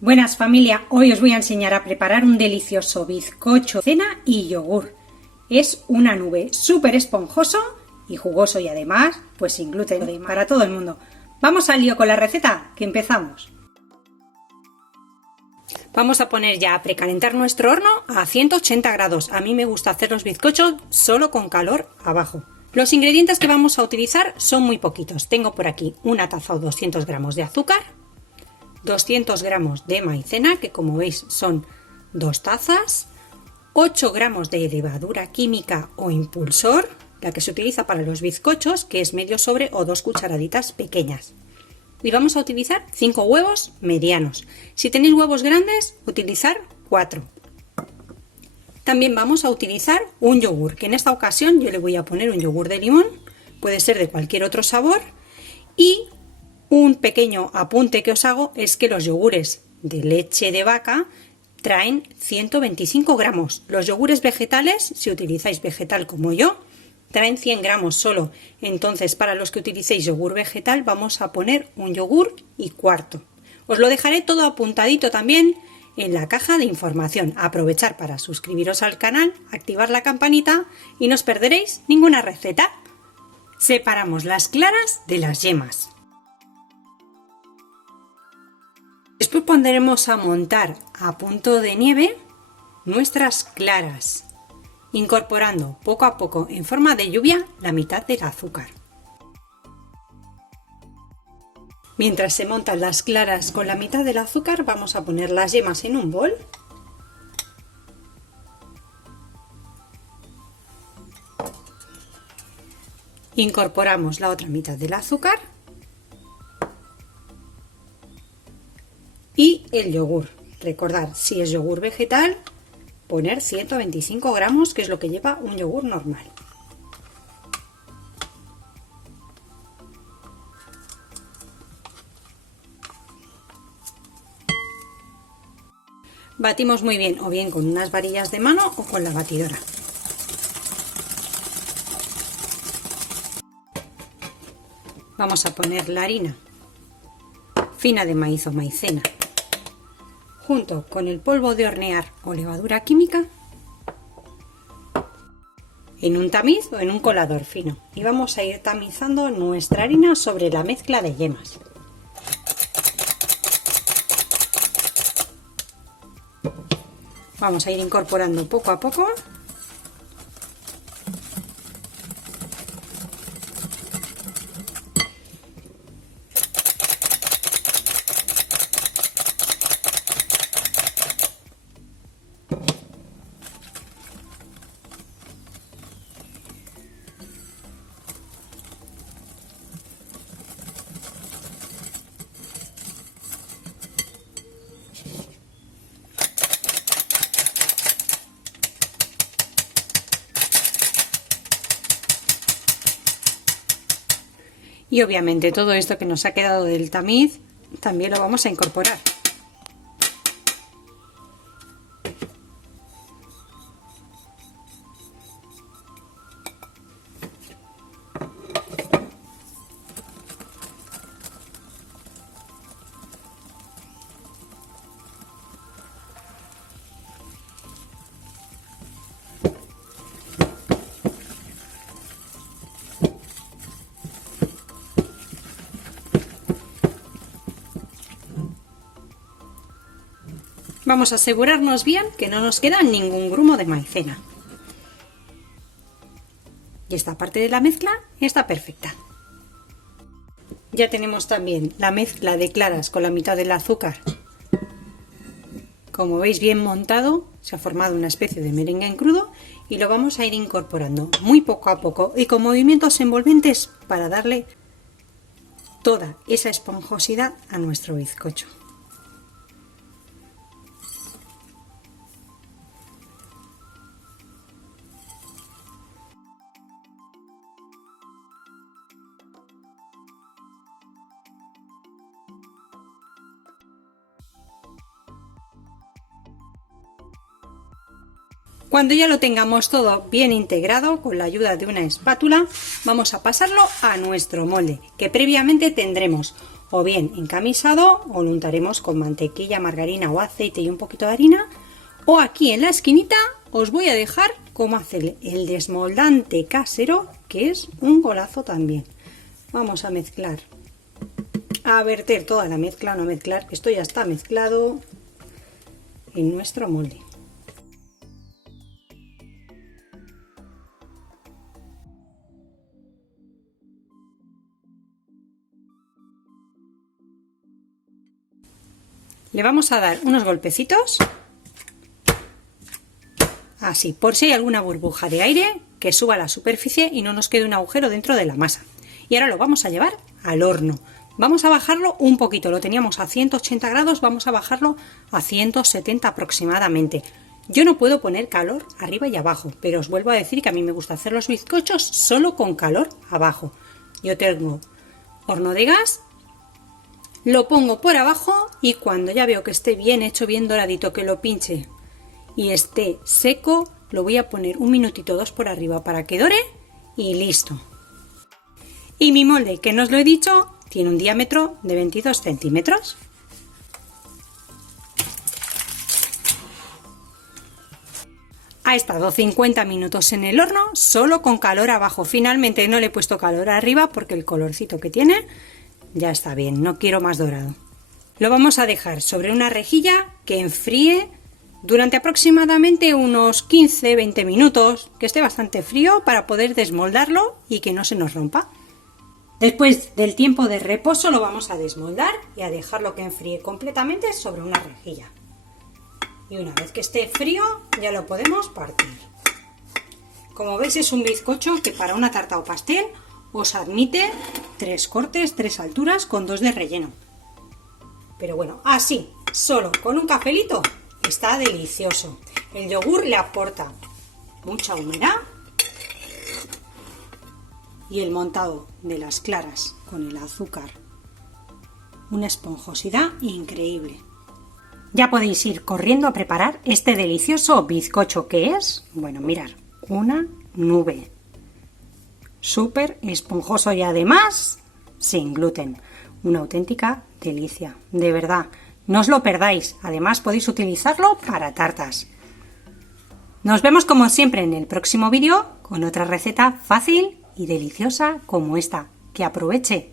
Buenas familia, hoy os voy a enseñar a preparar un delicioso bizcocho, cena y yogur. Es una nube súper esponjoso y jugoso y además pues sin gluten para todo el mundo. Vamos al lío con la receta, que empezamos. Vamos a poner ya a precalentar nuestro horno a 180 grados. A mí me gusta hacer los bizcochos solo con calor abajo. Los ingredientes que vamos a utilizar son muy poquitos. Tengo por aquí una taza o 200 gramos de azúcar, 200 gramos de maicena, que como veis son 2 tazas, 8 gramos de levadura química o impulsor, la que se utiliza para los bizcochos, que es medio sobre o 2 cucharaditas pequeñas. Y vamos a utilizar 5 huevos medianos. Si tenéis huevos grandes, utilizar 4. También vamos a utilizar un yogur, que en esta ocasión yo le voy a poner un yogur de limón, puede ser de cualquier otro sabor. Y un pequeño apunte que os hago es que los yogures de leche de vaca traen 125 gramos. Los yogures vegetales, si utilizáis vegetal como yo, traen 100 gramos solo. Entonces, para los que utilicéis yogur vegetal, vamos a poner un yogur y cuarto. Os lo dejaré todo apuntadito también en la caja de información. Aprovechar para suscribiros al canal, activar la campanita y no os perderéis ninguna receta. Separamos las claras de las yemas. Después pondremos a montar a punto de nieve nuestras claras, incorporando poco a poco en forma de lluvia la mitad del azúcar. Mientras se montan las claras con la mitad del azúcar, vamos a poner las yemas en un bol. Incorporamos la otra mitad del azúcar y el yogur. Recordad, si es yogur vegetal, poner 125 gramos, que es lo que lleva un yogur normal. Batimos muy bien, o bien con unas varillas de mano o con la batidora. Vamos a poner la harina fina de maíz o maicena junto con el polvo de hornear o levadura química en un tamiz o en un colador fino, y vamos a ir tamizando nuestra harina sobre la mezcla de yemas. Vamos a ir incorporando poco a poco. Y obviamente todo esto que nos ha quedado del tamiz también lo vamos a incorporar. Vamos a asegurarnos bien que no nos queda ningún grumo de maicena. Y esta parte de la mezcla está perfecta. Ya tenemos también la mezcla de claras con la mitad del azúcar. Como veis, bien montado, se ha formado una especie de merengue en crudo y lo vamos a ir incorporando muy poco a poco y con movimientos envolventes para darle toda esa esponjosidad a nuestro bizcocho. Cuando ya lo tengamos todo bien integrado, con la ayuda de una espátula, vamos a pasarlo a nuestro molde, que previamente tendremos o bien encamisado, o lo untaremos con mantequilla, margarina o aceite y un poquito de harina, o aquí en la esquinita os voy a dejar cómo hacer el desmoldante casero, que es un golazo también. Vamos a mezclar, a verter toda la mezcla, no mezclar, esto ya está mezclado en nuestro molde. Le vamos a dar unos golpecitos, así, por si hay alguna burbuja de aire que suba a la superficie y no nos quede un agujero dentro de la masa. Y ahora lo vamos a llevar al horno. Vamos a bajarlo un poquito, lo teníamos a 180 grados, vamos a bajarlo a 170 aproximadamente. Yo no puedo poner calor arriba y abajo, pero os vuelvo a decir que a mí me gusta hacer los bizcochos solo con calor abajo. Yo tengo horno de gas. Lo pongo por abajo y cuando ya veo que esté bien hecho, bien doradito, que lo pinche y esté seco, lo voy a poner un minutito o dos por arriba para que dore y listo. Y mi molde, que no os lo he dicho, tiene un diámetro de 22 centímetros. Ha estado 50 minutos en el horno solo con calor abajo. Finalmente no le he puesto calor arriba porque el colorcito que tiene ya está bien, no quiero más dorado. Lo vamos a dejar sobre una rejilla que enfríe durante aproximadamente unos 15-20 minutos, que esté bastante frío para poder desmoldarlo y que no se nos rompa. Después del tiempo de reposo lo vamos a desmoldar y a dejarlo que enfríe completamente sobre una rejilla. Y una vez que esté frío ya lo podemos partir. Como veis es un bizcocho que para una tarta o pastel os admite 3 cortes, 3 alturas con 2 de relleno. Pero bueno, así, solo con un cafelito, está delicioso. El yogur le aporta mucha humedad y el montado de las claras con el azúcar, una esponjosidad increíble. Ya podéis ir corriendo a preparar este delicioso bizcocho que es, bueno, mirad, una nube. Súper esponjoso y además sin gluten. Una auténtica delicia, de verdad. No os lo perdáis. Además podéis utilizarlo para tartas. Nos vemos como siempre en el próximo vídeo con otra receta fácil y deliciosa como esta. Que aproveche